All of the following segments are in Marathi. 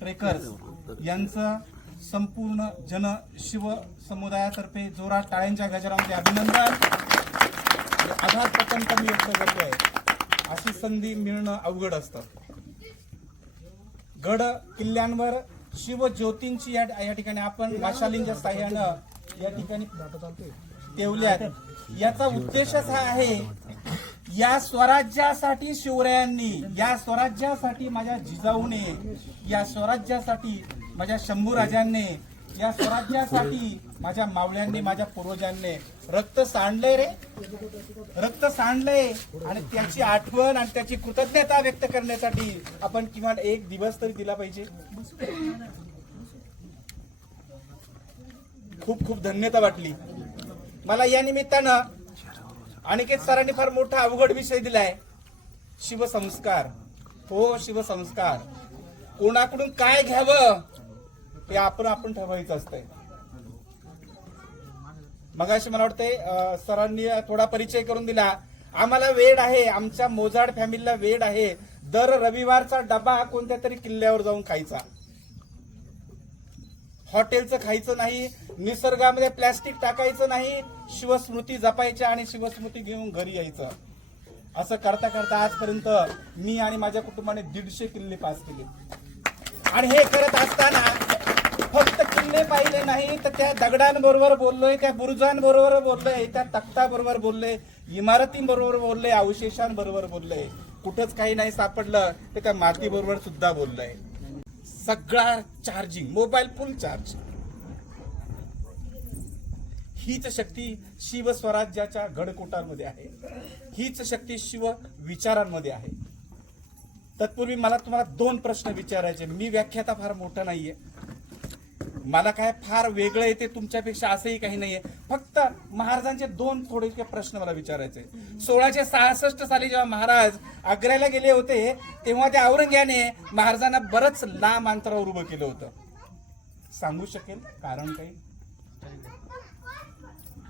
ट्रेकर्स यांचं संपूर्ण जन शिव समुदायातर्फे जोरात टाळ्यांच्या गजरामध्ये अभिनंदन. आघात प्रथम मी व्यक्त करतोय, अशी संधी मिळणं अवघड असतं. गड किल्ल्यांवर शिवज्योतींची या ठिकाणी आपण मशालींच्या साह्यानं या ठिकाणी ठेवल्यात. याचा उद्देशच हा आहे, या स्वराज्यासाठी शिवरायांनी, या स्वराज्यासाठी माझ्या जिजाऊने, या स्वराज्यासाठी माझ्या शंभूराजांनी, या स्वराज्यासाठी माझ्या मावळ्यांनी, माझ्या पूर्वजांनी रक्त सांडले रे, रक्त सांडले. आणि त्याची आठवण आणि त्याची कृतज्ञता व्यक्त करण्यासाठी आपण किमान एक दिवस तरी दिला पाहिजे. खूप खूप धन्यता वाटली मला या निमित्तानं. अनिकेत सरांनी फार मोठा अवघड विषय दिलाय, शिवसंस्कार. हो, शिवसंस्कार. कोणाकडून काय घ्यावं हे आपण ठरवायचं असतंय. मगाशी मला वाटतंय सरांनी थोडा परिचय करून दिला. आम्हाला वेड आहे, आमच्या मोजाड फॅमिलीला वेड आहे, दर रविवारचा डबा कोणत्या तरी किल्ल्यावर जाऊन खायचा. हॉटेलचं खायचं नाही, निसर्गामध्ये प्लॅस्टिक टाकायचं नाही, शिवस्मृती जपायच्या आणि शिवस्मृती घेऊन घरी यायचं. असं करता करता आजपर्यंत मी आणि माझ्या कुटुंबाने 150 किल्ले पास केले. आणि हे करत असताना फक्त किल्ले पाहिले नाही, तर त्या दगडांबरोबर बोललोय, त्या बुरुजांबरोबर बोललोय, त्या तख्ताबरोबर बोललोय, इमारतींबरोबर बोललोय, अवशेषांबरोबर बोललोय. कुठंच काही नाही सापडलं तर त्या मातीबरोबर सुद्धा बोललोय. सगळा चार्जिंग, मोबाईल फुल चार्ज. हीच शक्ती शिव स्वराज्याच्या गडकोटांमध्ये आहे, हीच शक्ती शिव विचारांमध्ये आहे. तत्पूर्वी मला तुम्हाला 2 प्रश्न विचारायचे. मी व्याख्याता फार मोठा नाहीये, मला काय फार वेगळं येते तुमच्यापेक्षा असंही काही नाहीये. फक्त महाराजांचे 2 थोडेसे प्रश्न मला विचारायचे. 1666 साली जेव्हा महाराज आग्र्याला गेले होते, तेव्हा त्या औरंग्याने महाराजांना बरंच लांब अंतरावर उभं केलं होतं. सांगू शकेल कारण काही?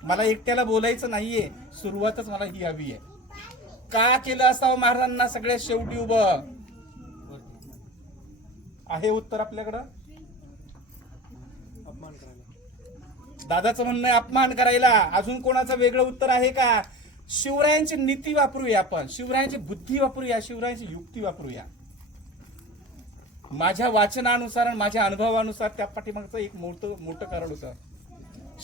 मला एकट्याला बोलायचं नाहीये, सुरुवातच मला ही हवी आहे. का केलं असावं महाराजांना सगळ्या शेवटी उभं? आहे उत्तर आपल्याकडं? दादाचं म्हणणं आहे अपमान करायला. अजून कोणाचं वेगळं उत्तर आहे का? शिवरायांची नीती वापरूया आपण, शिवरायांची बुद्धी वापरूया, शिवरायांची युक्ती वापरूया. माझ्या वाचनानुसार आणि माझ्या अनुभवानुसार त्या पाठीमागचं एक मोठं कारण होतं.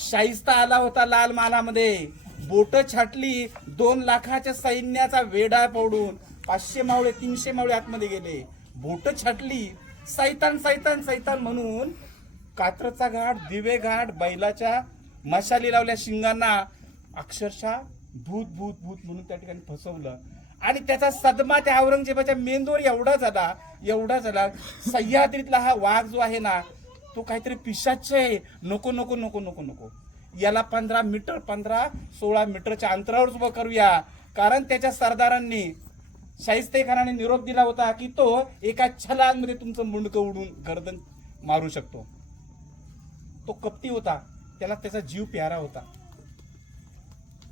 शाहिस्ता आला होता लाल महालामध्ये, बोट छाटली, 2 लाखाच्या सैन्याचा वेढा पडून 500 मावळे 300 मावळे आतमध्ये गेले. बोट छाटली, सैतान सैतान सैतान म्हणून कात्रचा घाट, दिवे घाट, बैलाच्या मशाली लावल्या शिंगांना, अक्षरशः भूत भूत भूत म्हणून त्या ठिकाणी फसवलं. आणि त्याचा सदमा त्या औरंगजेबाच्या मेंदूवर एवढा झाला. सह्याद्रीतला हा वाघ जो आहे ना, तो काहीतरी पिशाच आहे. नको नको नको नको नको, याला 16 मीटरच्या अंतरावर उभं करूया. कारण त्याच्या सरदारांनी, शाहिस्तेखानाने निरोप दिला होता की तो एका छलांगमध्ये तुमचं मुंडकं उडून गर्दन मारू शकतो. तो कपटी होता, त्याला त्याचा जीव प्यारा होता.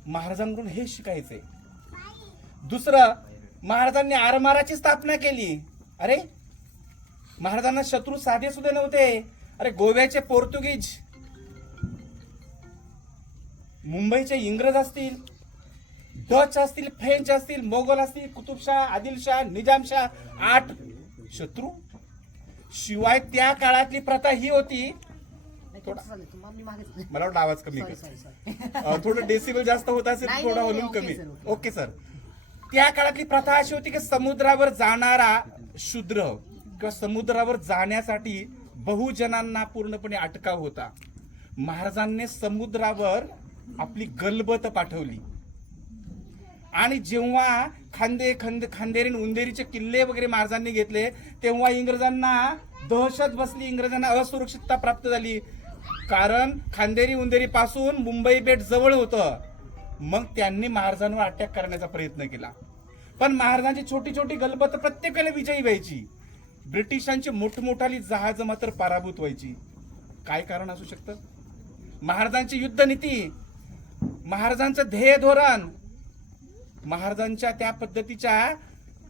महाराजांकडून हे शिकायचंय. दुसरं, महाराजांनी आरमाराची स्थापना केली. अरे, महाराजांना शत्रू साधे सुद्धा नव्हते. अरे, गोव्याचे पोर्तुगीज, मुंबईचे इंग्रज असतील, डच असतील, फ्रेंच असतील, मोगल असतील, कुतुबशाह, आदिलशाह, निजामशाह, 8 शत्रू. शिवाय त्या काळातली प्रथा ही होती, मला वाटतं आवाज कमी कर, थोडं डेसिबल जास्त होत असेल, थोडा व्हॉल्यूम कमी. Okay sir. त्या काळातली प्रथा अशी होती की समुद्रावर जाणारा शूद्र किंवा समुद्रावर जाण्यासाठी बहुजनांना पूर्णपणे अटकाव होता. महाराजांनी समुद्रावर आपली गलबत पाठवली आणि जेव्हा खांदेरी उंदेरीचे किल्ले वगैरे महाराजांनी घेतले, तेव्हा इंग्रजांना दहशत बसली, इंग्रजांना असुरक्षितता प्राप्त झाली. कारण खांदेरी उंदेरी पासून मुंबई बेट जवळ होतं. मग त्यांनी महाराजांवर अटॅक करण्याचा प्रयत्न केला. पण महाराजांची छोटी छोटी गलबत प्रत्येकाला विजयी व्हायची. ब्रिटिशांची मोठमोठाली जहाज मात्र पराभूत व्हायची. काय कारण असू शकतं? महाराजांची युद्धनीती, महाराजांचं ध्येय धोरण, महाराजांच्या त्या पद्धतीच्या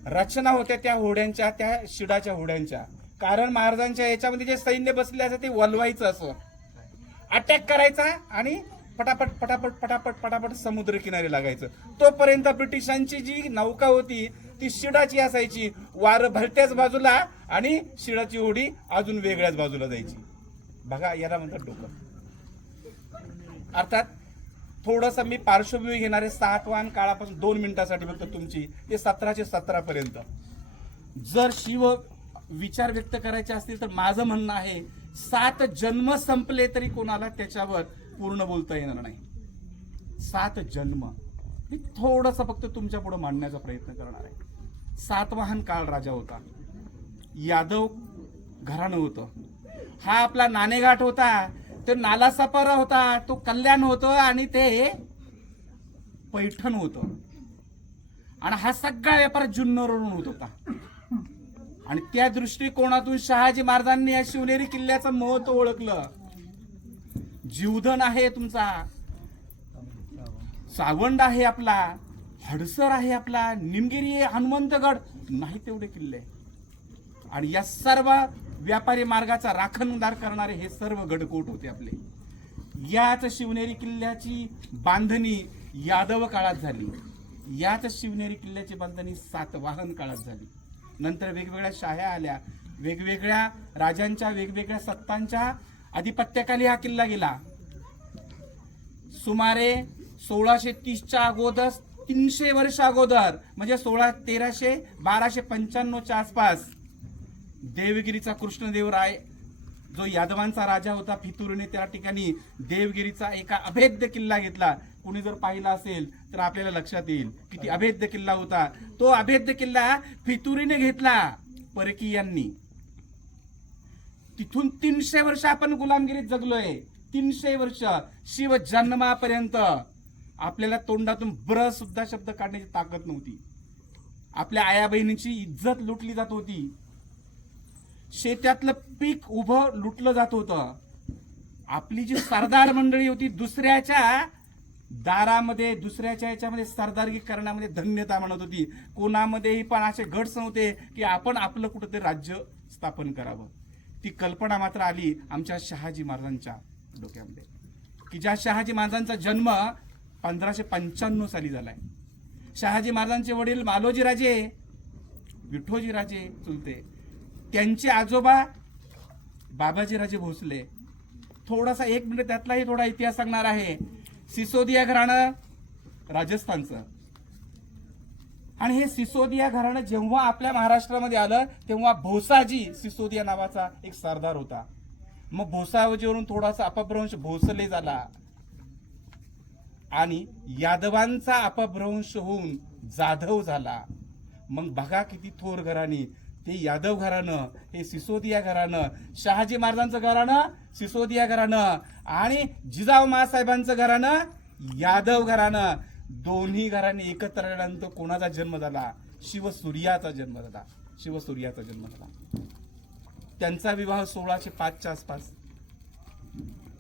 रचना होत्या त्या होड्यांच्या, त्या शिडाच्या होड्यांच्या. कारण महाराजांच्या याच्यामध्ये जे सैन्य बसले असं ते वलवायचं, असं अटॅक करायचा आणि पटापट पटापट पटापट पटापट समुद्र किनारी लागायचं. तोपर्यंत ब्रिटिशांची जी नौका होती ती शिडाची असायची, वारं भलत्याच बाजूला आणि शिडाची होडी अजून वेगळ्याच बाजूला जायची. बघा, याला म्हणतात डोकं. अर्थात थोडस मी पार्श्वभूमी घेणारे सातवाहन काळापासून 2 मिनिटासाठी फक्त तुमची ते 1717 पर्यंत. जर शिव विचार व्यक्त करायचे असतील तर माझं म्हणणं आहे 7 जन्म संपले तरी कोणाला त्याच्यावर पूर्ण बोलता येणार नाही. 7 जन्म मी थोडस फक्त तुमच्या पुढे मांडण्याचा प्रयत्न करणार आहे. सातवाहन काळ राजा होता, यादव घराणं होतं, हा आपला नाणेघाट होता, तो नालासोपारा होता, तो कल्याण होतं आणि ते पैठण होतं, आणि हा सगळा व्यापार जुन्नरवरून होत होता. आणि त्या दृष्टिकोनातून शहाजी महाराजांनी या शिवनेरी किल्ल्याचं महत्व ओळखलं. जीवधन आहे तुमचा, सावंड आहे आपला, हडसर आहे आपला, निमगिरी, हनुमंतगड, नाही तेवढे किल्ले. आणि या सर्व व्यापारी मार्गाचा राखणदार करणारे हे सर्व गडकोट होते आपले. याच शिवनेरी किल्ल्याची बांधणी यादव काळात झाली, याच शिवनेरी किल्ल्याची बांधणी सातवाहन काळात झाली. नंतर वेगवेगळ्या शाह्या आल्या, वेगवेगळ्या राजांच्या वेगवेगळ्या सत्तांच्या आधिपत्याखाली हा किल्ला गेला. सुमारे 1630च्या अगोदर, 300 वर्ष अगोदर, म्हणजे 1295च्या आसपास देवगिरीचा कृष्णदेवराय जो यादवांचा राजा होता, फितुरीने त्या ठिकाणी देवगिरीचा एका अभेद्य किल्ला घेतला. कुणी जर पाहिला असेल तर आपल्याला लक्षात येईल किती अभेद्य किल्ला होता. तो अभेद्य किल्ला फितुरीने घेतला परकीयांनी. तिथून 300 वर्ष आपण गुलामगिरीत जगलोय. 300 वर्ष शिव जन्मापर्यंत आपल्याला तोंडातून ब्र सुद्धा शब्द काढण्याची ताकद नव्हती. आपल्या आया बहिणीची इज्जत लुटली जात होती. शेतातलं पीक उभं लुटलं जात होतं. आपली जी सरदार मंडळी होती दुसऱ्याच्या दारामध्ये, दुसऱ्याच्या याच्यामध्ये सरदारगी करण्यामध्ये धन्यता म्हणत होती. कोणामध्येही पण असे गट्स नव्हते की आपण आपलं कुठंतरी राज्य स्थापन करावं. ती कल्पना मात्र आली आमच्या शहाजी महाराजांच्या डोक्यामध्ये, की ज्या शहाजी महाराजांचा जन्म 1595 साली झालाय. शहाजी महाराजांचे वडील मालोजी राजे, विठोजी राजे चुलते, त्यांचे आजोबा बाबाजी राजे भोसले. थोडासा 1 मिनिट त्यातलाही थोडा इतिहास सांगणार आहे. सिसोदिया घराणं राजस्थानचं, आणि हे सिसोदिया घराणं जेव्हा आपल्या महाराष्ट्रामध्ये आलं तेव्हा भोसाजी सिसोदिया नावाचा एक सरदार होता. मग भोसाजीवरून थोडासा अपभ्रंश भोसले झाला आणि यादवांचा अपभ्रंश होऊन जाधव झाला. मग बघा किती थोर घराणी. ते यादव घराणं, हे सिसोदिया घराणं, शहाजी महाराजांचं घराणं सिसोदिया घराणं, आणि जिजाऊ माँसाहेबांचं घराणं यादव घराणं. दोन्ही घरांनी एकत्र आल्यानंतर कोणाचा जन्म झाला? शिवसूर्याचा जन्म झाला. शिवसूर्याचा जन्म झाला. त्यांचा विवाह 1605च्या आसपास.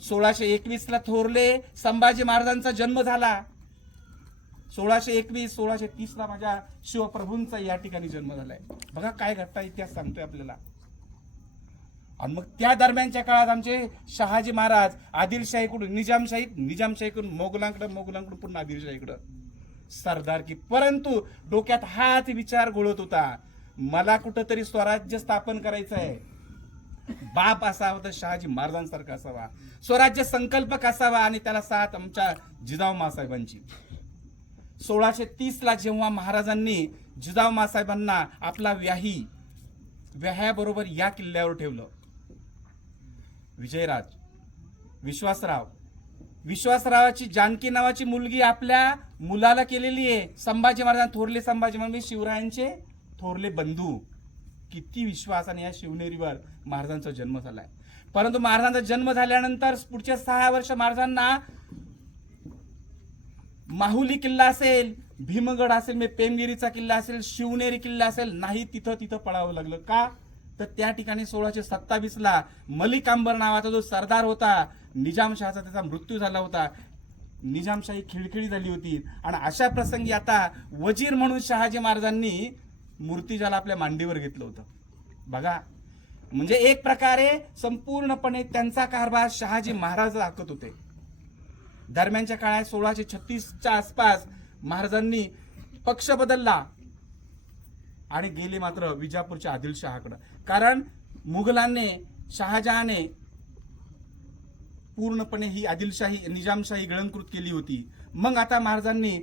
1621ला थोरले संभाजी महाराजांचा जन्म झाला. 1621, 1630ला माझ्या शिवप्रभूंचा या ठिकाणी जन्म झालाय. बघा काय घटना इतिहास सांगतोय आपल्याला. आणि मग त्या दरम्यानच्या काळात आमचे शहाजी महाराज आदिलशाहीकडून निजामशाहीकडून मोगलांकडून पुन्हा आदिलशाहीकडं सरदारकी. परंतु डोक्यात हाच विचार घोळत होता, मला कुठंतरी स्वराज्य स्थापन करायचं आहे. बाप असावा तर शहाजी महाराजांसारखा असावा, स्वराज्य संकल्पक असावा, आणि त्याला साथ आमच्या जिजाऊ माँसाहेबांची. 1630ला जेव्हा महाराजांनी जिजाऊ माँसाहेबांना आपला व्याह्याबरोबर या किल्ल्यावर ठेवलं, विजयराज, विश्वासरावाची जानकी नावाची मुलगी आपल्या मुलाला केलेली आहे. संभाजी महाराज, थोरले संभाजी महाराज शिवरायांचे थोरले बंधू. किती विश्वासाने या शिवनेरीवर महाराजांचा जन्म झालाय. परंतु महाराजांचा जन्म झाल्यानंतर पुढच्या 6 वर्ष महाराजांना माहुली किल्ला असेल, भीमगड असेल, पेमगिरीचा किल्ला असेल, शिवनेरी किल्ला असेल, नाही तिथं पळावं लागलं. का? तर त्या ठिकाणी 1627ला मलिक अंबर नावाचा जो सरदार होता, निजामशाहचा त्याचा मृत्यू झाला होता. निजामशाही खिळखिळी झाली होती. आणि अशा प्रसंगी आता वजीर म्हणून शहाजी महाराजांनी मूर्तिजाला आपल्या मांडीवर घेतलं होतं. बघा, म्हणजे एक प्रकारे संपूर्णपणे त्यांचा कारभार शहाजी महाराज हाकत होते. दरम्यानच्या काळात 1636च्या आसपास महाराजांनी पक्ष बदलला आणि गेले मात्र विजापूरच्या आदिलशहाकडे. कारण मुघलांनी, शहाजहाने पूर्णपणे ही आदिलशाही, निजामशाही गिळंकृत केली होती. मग आता महाराजांनी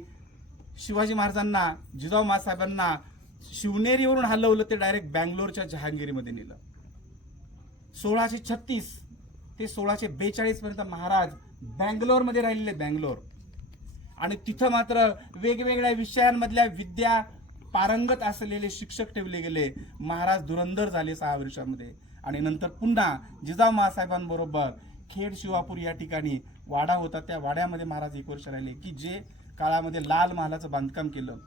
शिवाजी महाराजांना, जिजाऊ माँसाहेबांना शिवनेरीवरून हलवलं, ते डायरेक्ट बँगलोरच्या जहांगीरीमध्ये नेलं. 1636 ते 1642 पर्यंत महाराज बँगलोरमध्ये राहिलेले, बँगलोर. आणि तिथं मात्र वेगवेगळ्या विषयांमधल्या विद्या पारंगत असलेले शिक्षक ठेवले गेले. महाराज धुरंधर झाले 6 वर्षामध्ये. आणि नंतर पुन्हा जिजाऊ माँसाहेबांबरोबर खेड शिवापूर या ठिकाणी वाडा होता, त्या वाड्यामध्ये महाराज 1 वर्ष राहिले, की जे काळामध्ये लाल महालाचं बांधकाम केलं.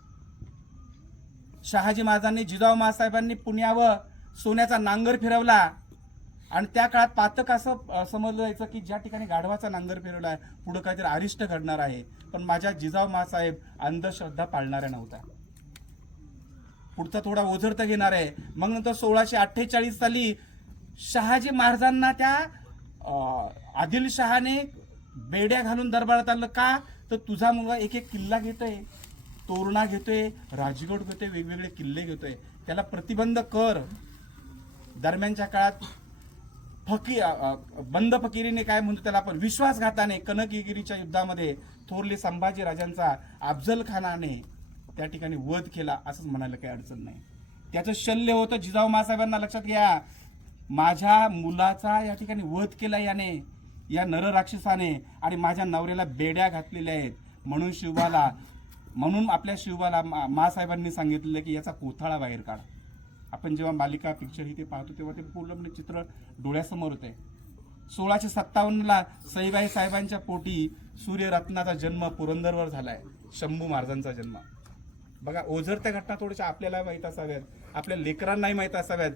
शहाजी महाराजांनी, जिजाऊ माँसाहेबांनी पुण्यावर सोन्याचा नांगर फिरवला. आणि त्या काळात पातक असं समजलं जायचं की ज्या ठिकाणी गाढवाचा नांगर फिरवलाय पुढे काहीतरी अरिष्ट घडणार आहे. पण माझ्या जिजाऊ माँसाहेब अंधश्रद्धा पाळणाऱ्या नव्हत्या. पुढचा थोडा ओझरता घेणार आहे. मग नंतर 1648 साली शहाजी महाराजांना त्या आदिलशहाने बेड्या घालून दरबारात आणलं. का तर तुझा मुलगा एक एक किल्ला घेतोय, तोरणा घेतोय, राजगड घेतोय, वेगवेगळे किल्ले घेतोय, त्याला प्रतिबंध कर. दरम्यानच्या काळात बंद फकीरीने, काय म्हणतो त्याला आपण, विश्वासघाताने कनकगिरीच्या युद्धामध्ये थोरले संभाजी राजांचा अफजल खानाने त्या ठिकाणी वध केला, असंच म्हणायला काही अडचण नाही. त्याचं शल्य होतं. जिजाऊ माँसाहेबांना लक्षात घ्या, माझ्या मुलाचा या ठिकाणी वध केला याने, या नरराक्षसाने, आणि माझ्या नवऱ्याला बेड्या घातलेल्या आहेत. म्हणून आपल्या शिवबाला माँसाहेबांनी सांगितलेलं की याचा कोथळा बाहेर काढा. आपण जेव्हा मालिका पिक्चर ही ते पाहतो तेव्हा ते पूर्णपणे चित्र डोळ्यासमोर होते. 1657ला सईबाई साहेबांच्या पोटी सूर्यरत्नाचा जन्म पुरंदरवर झालाय, शंभू महाराजांचा जन्म. बघा, ओझरत्या घटना थोड्याशा आपल्याला माहित असाव्यात, आपल्या लेकरांनाही माहित असाव्यात.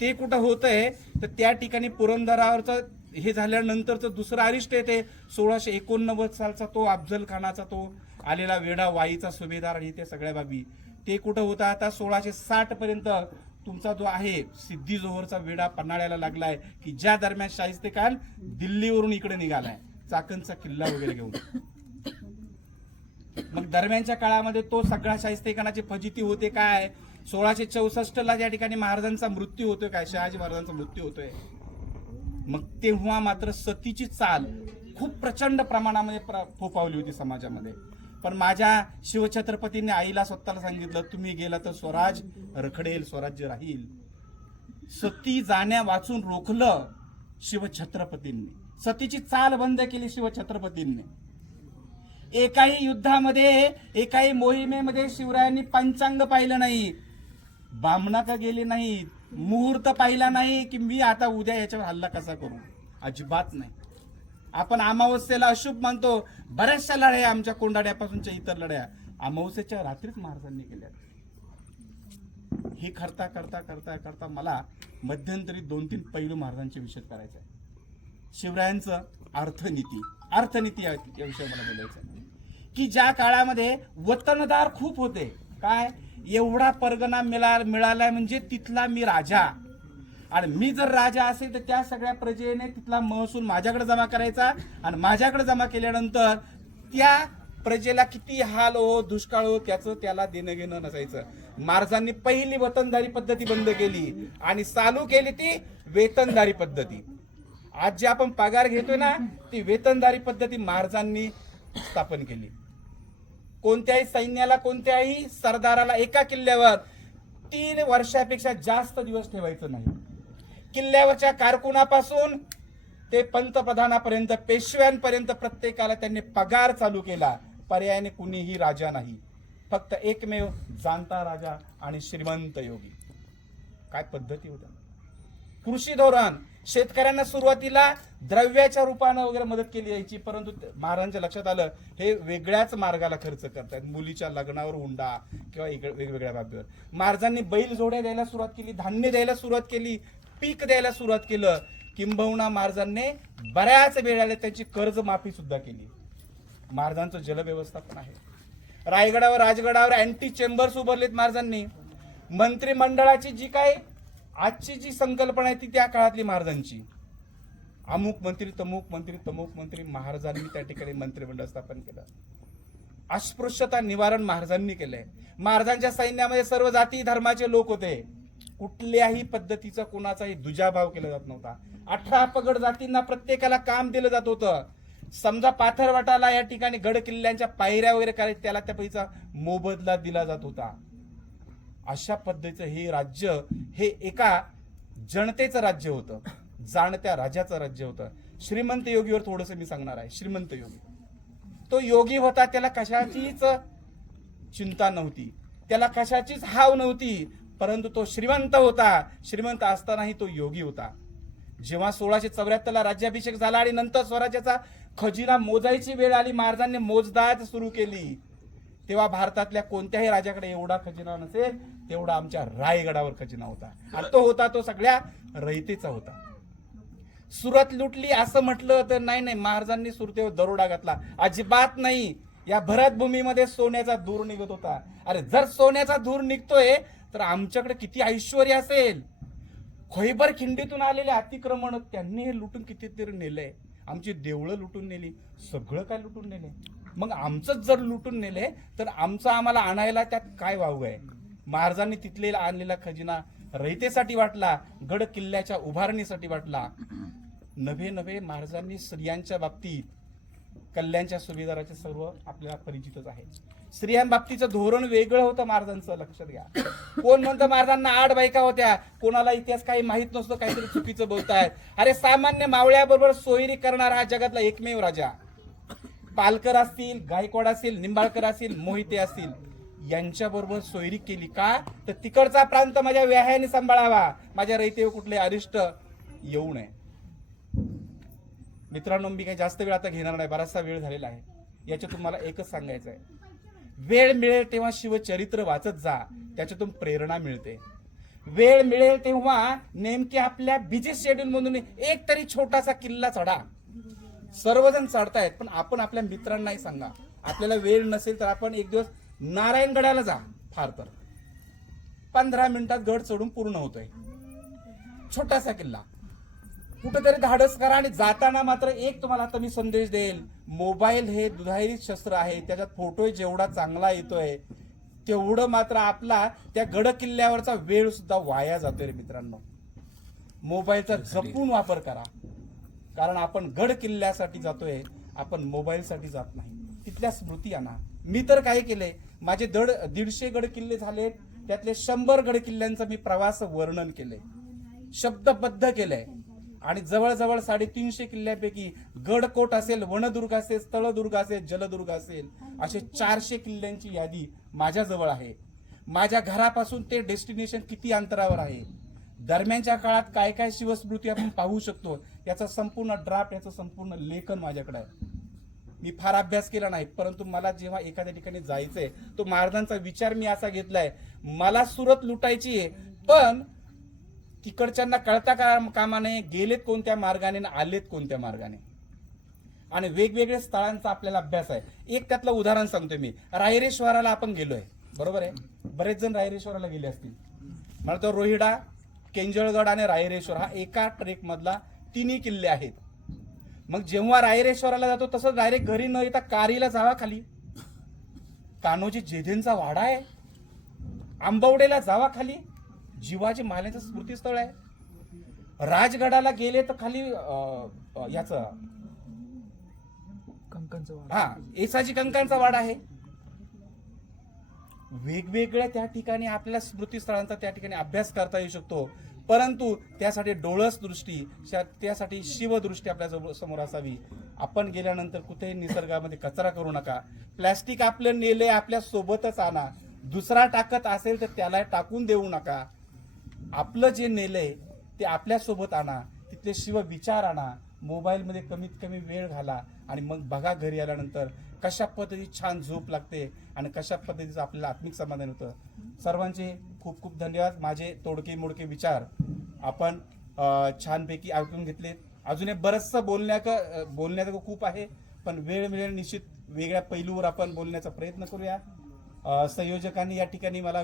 ते कुठं होतंय तर त्या ठिकाणी पुरंदरावरचं हे झाल्यानंतरचं दुसरं अरिष्ट येते 1689 सालचा, तो अफजल खानाचा तो आलेला वेडा वाईचा सुभेदार आणि ते सगळ्या बाबी. ते कुठं होता आता 1660 पर्यंत तुमचा जो आहे सिद्धी जोहरचा वेडा पन्हाळ्याला लागलाय, की ज्या दरम्यान शाहिस्तेखान दिल्लीवरून इकडे निघालाय चाकणचा किल्ला वगैरे घेऊन. मग दरम्यानच्या काळामध्ये तो सगळा शाहिस्तेखानाची फजिती होते. काय 1664ला ज्या ठिकाणी महाराजांचा मृत्यू होतोय, काय शहाजी महाराजांचा मृत्यू होतोय, मग तेव्हा मात्र सतीची चाल खूप प्रचंड प्रमाणामध्ये फोफावली होती समाजामध्ये. पण माझ्या शिवछत्रपतींनी आईला स्वतःला सांगितलं, तुम्ही गेला तर स्वराज रखडेल, स्वराज्य राहील. सती जाण्या वाचून रोखलं शिवछत्रपतींनी. सतीची चाल बंद केली शिवछत्रपतींनी. एकाही युद्धामध्ये, एकाही मोहिमेमध्ये शिवरायांनी पंचांग पाहिलं नाही, बामणाका गेले नाहीत, मुहूर्त पाहिला नाही की मी आता उद्या याच्यावर हल्ला कसा करू. अजिबात नाही. आपण अमावस्येला अशुभ मानतो. बऱ्याचशा लढाया आमच्या कोंडाड्यापासूनच्या इतर लढाया अमावस्येच्या रात्रीच महाराजांनी केल्या. हे करता करता करता करता मला मध्यंतरी 2-3 पैलू महाराजांचे विषय करायचे आहे. शिवरायांचं अर्थनीती या विषयी मला बोलायचं, की ज्या काळामध्ये वतनदार खूप होते. काय, एवढा परगणा मिळालाय म्हणजे तिथला मी राजा, आणि मी जर राजा असेल तर त्या सगळ्या प्रजेने तिथला महसूल माझ्याकडे जमा करायचा, आणि माझ्याकडे जमा केल्यानंतर त्या प्रजेला किती हाल हो, दुष्काळ हो, त्याला देणं घेणं नसायचं. महाराजांनी पहिली वतनदारी पद्धती बंद केली आणि चालू केली ती वेतनदारी पद्धती. आज जे आपण पगार घेतोय ना, ती वेतनदारी पद्धती महाराजांनी स्थापन केली. कोणत्याही सैन्याला, कोणत्याही सरदाराला एका किल्ल्यावर 3 वर्षापेक्षा जास्त दिवस ठेवायचं नाही. किल्ल्यावरच्या कारकुनापासून ते पंतप्रधानापर्यंत, पेशव्यांपर्यंत प्रत्येकाला त्यांनी पगार चालू केला. पर्यायाने कुणीही राजा नाही, फक्त एकमेव जाणता राजा आणि श्रीमंत योगी. काय पद्धती होत्या. कृषी धोरण, शेतकऱ्यांना सुरुवातीला द्रव्याच्या रूपानं वगैरे मदत केली जायची, परंतु महाराजांच्या लक्षात आलं हे वेगळ्याच मार्गाला खर्च करतात. मुलीच्या लग्नावर हुंडा किंवा वेगवेगळ्या बाबीवर. महाराजांनी बैल जोड्या द्यायला सुरुवात केली, धान्य द्यायला सुरुवात केली, पीक द्यायला सुरुवात केलं. किंबहुना महाराजांनी बऱ्याच वेळेला त्याची कर्जमाफी सुद्धा केली. महाराजांचं जलव्यवस्थापन आहे. राजगडावर अँटी चेंबर्स उभारलेत महाराजांनी. मंत्रिमंडळाची जी काही आजची जी संकल्पना आहे ती त्या काळातली महाराजांची. अमुक मंत्री तमुक मंत्री तमुक मंत्री, महाराजांनी त्या ठिकाणी मंत्रिमंडळ स्थापन केलं. अस्पृश्यता निवारण महाराजांनी केलंय. महाराजांच्या सैन्यामध्ये सर्व जाती धर्माचे लोक होते. कुठल्याही पद्धतीचा कोणाचाही दुजाभाव केला जात नव्हता. 18 पगड जातींना प्रत्येकाला काम दिलं जात होतं. समजा पाथरवाटाला या ठिकाणी गड किल्ल्यांच्या पायऱ्या वगैरे करायच्या, त्याला त्या पैसा मोबदला दिला जात होता. अशा पद्धतीचं हे राज्य हे एका जनतेचं राज्य होतं, जाणत्या राजाचं राज्य होतं. श्रीमंत योगीवर थोडंसं मी सांगणार आहे. श्रीमंत योगी, तो योगी होता, त्याला कशाचीच चिंता नव्हती, त्याला कशाचीच हाव नव्हती, परंतु तो श्रीमंत होता. श्रीमंत असतानाही तो योगी होता. जेव्हा 1674 ला राज्याभिषेक झाला आणि नंतर स्वराज्याचा खजिना मोजायची वेळ आली, महाराजांनी मोजदाद सुरू केली, तेव्हा भारतातल्या कोणत्याही राजाकडे एवढा खजिना नसेल तेवढा आमच्या रायगडावर खजिना होता. आणि तो होता तो सगळ्या रयतेचा होता. सुरत लुटली असं म्हटलं तर नाही, महाराजांनी सुरतेवर दरोडा घातला अजिबात नाही. या भरत भूमीमध्ये सोन्याचा धूर निघत होता. अरे जर सोन्याचा धूर निघतोय तर आमच्याकडे किती ऐश्वर्य असेल. खैबर खिंडीतून आलेले अतिक्रमण त्यांनी हे लुटून कितीतरी नेलंय. आमची देवळं लुटून नेली, सगळं काय लुटून नेले. मग आमचंच जर लुटून नेले तर आमचं आम्हाला आणायला त्यात काय वाव आहे. महाराजांनी तिथले आणलेला खजिना रयतेसाठी वाटला, गड किल्ल्याच्या उभारणीसाठी वाटला. नवे महाराजांनी स्त्रियांच्या बाबतीत कल्याणच्या सुभेदाराचे सर्व आपल्याला परिचितच आहे. स्त्रियांबाबतीचं धोरण वेगळं होतं महाराजांचं, लक्षात घ्या. कोण म्हणतं महाराजांना 8 बायका होत्या, कोणाला इतिहास काही माहित नसतो, काहीतरी चुकीचं बोलतायत. अरे सामान्य मावळ्याबरोबर सोयरी करणारा हा जगातला एकमेव राजा. पालकर असतील, गायकवाड असतील, निंबाळकर असतील, मोहिते असतील, यांच्याबरोबर सोयरी केली का तर तिकडचा प्रांत माझ्या व्याह्याने सांभाळावा, माझ्या रयतेवर कुठले अरिष्ट येऊ नये. मित्रांनो, मी काही जास्त वेळ आता घेणार नाही, बराचसा वेळ झालेला आहे. याच्यातून मला एकच सांगायचं आहे, वेळ मिळेल तेव्हा शिवचरित्र वाचत जा, त्याच्यातून प्रेरणा मिळते. वेळ मिळेल तेव्हा नेमके आपल्या बिझी शेड्यूल मधून एक तरी छोटासा किल्ला चढा. सर्वजण चढतायत, पण आपण आपल्या मित्रांनाही सांगा, आपल्याला वेळ नसेल तर आपण एक दिवस नारायणगडाला जा. फार तर 15 मिनिटात गड चढून पूर्ण होतोय. छोटासा किल्ला, कुठेतरी धाडस करा. आणि जाताना मात्र एक तुम्हाला आता मी संदेश देईल, मोबाईल हे दुधारी शस्त्र आहे. त्याच्यात फोटो जेवढा चांगला येतोय तेवढं मात्र आपला त्या गड किल्ल्यावरचा वेळ सुद्धा वाया जातोय रे मित्रांनो. मोबाईलचा जपून वापर करा, कारण आपण गड किल्ल्यासाठी जातोय, आपण मोबाईलसाठी जात नाही. तिथल्या स्मृती आणा. मी तर काय केलंय, माझे 150 गड किल्ले झाले, त्यातले 100 गड किल्ल्यांचं मी प्रवास वर्णन केलंय, शब्दबद्ध केलंय. आणि जवळजवळ 350 किल्ल्यापैकी गडकोट असेल, वनदुर्ग असेल, स्थळदुर्ग असेल, जलदुर्ग असेल, असे 400 किल्ल्यांची यादी माझ्याजवळ आहे. माझ्या घरापासून ते डेस्टिनेशन किती अंतरावर आहे, दरम्यानच्या काळात काय काय शिवस्मृती आपण पाहू शकतो, याचा संपूर्ण ड्राफ्ट, याचं संपूर्ण लेखन माझ्याकडे आहे. मी फार अभ्यास केला नाही, परंतु मला जेव्हा एखाद्या ठिकाणी जायचंय, तो महाराजांचा विचार मी असा घेतलाय, मला सुरत लुटायची आहे, पण तिकडच्यांना कळता कामा नये गेलेत कोणत्या मार्गाने आणि आलेत कोणत्या मार्गाने. आणि वेगवेगळ्या स्थळांचा आपल्याला अभ्यास आहे. एक त्यातलं उदाहरण सांगतोय मी. रायरेश्वराला आपण गेलोय, बरोबर आहे. बरेच जण रायरेश्वराला गेले असतील. मला तो रोहिडा, केंजळगड आणि रायरेश्वर हा एका ट्रेक मधला 3 किल्ले आहेत. मग जेव्हा रायरेश्वराला जातो तसं डायरेक्ट घरी न येता कारीला जावा. खाली कान्होजी जेधेंचा वाडा आहे. आंबवडेला जावा, खाली जिवाजी महाराजांचं स्मृतीस्थळ आहे. राजगडाला गेले तर खाली याचं कंकणचा वाडा, हा येसाजी कंकांचा वाडा आहे. वेगवेगळ्या त्या ठिकाणी आपल्याला स्मृतीस्थळांचा त्या ठिकाणी अभ्यास करता येऊ शकतो, परंतु त्यासाठी डोळस दृष्टी, त्यासाठी शिवदृष्टी आपल्या समोर असावी. आपण गेल्यानंतर कुठेही निसर्गामध्ये कचरा करू नका. प्लॅस्टिक आपलं नेले आपल्या सोबतच आणा. दुसरा टाकत असेल तर त्याला टाकून देऊ नका. आपलं जे नेलंय ते आपल्या सोबत आणा. तिथले शिव विचार आणा. मोबाईलमध्ये कमीत कमी वेळ घाला आणि मग बघा घरी आल्यानंतर कशा पद्धतीची छान झोप लागते आणि कशा पद्धतीचं आपल्याला आत्मिक समाधान होतं. सर्वांचे खूप खूप धन्यवाद. माझे तोडके मोडके विचार आपण छानपैकी ऐकून घेतले. अजूनही बरंचसं बोलण्याचं खूप आहे, पण वेळ मिळेल निश्चित वेगळ्या पैलूवर आपण बोलण्याचा प्रयत्न करूया. संयोजकांनी या ठिकाणी मला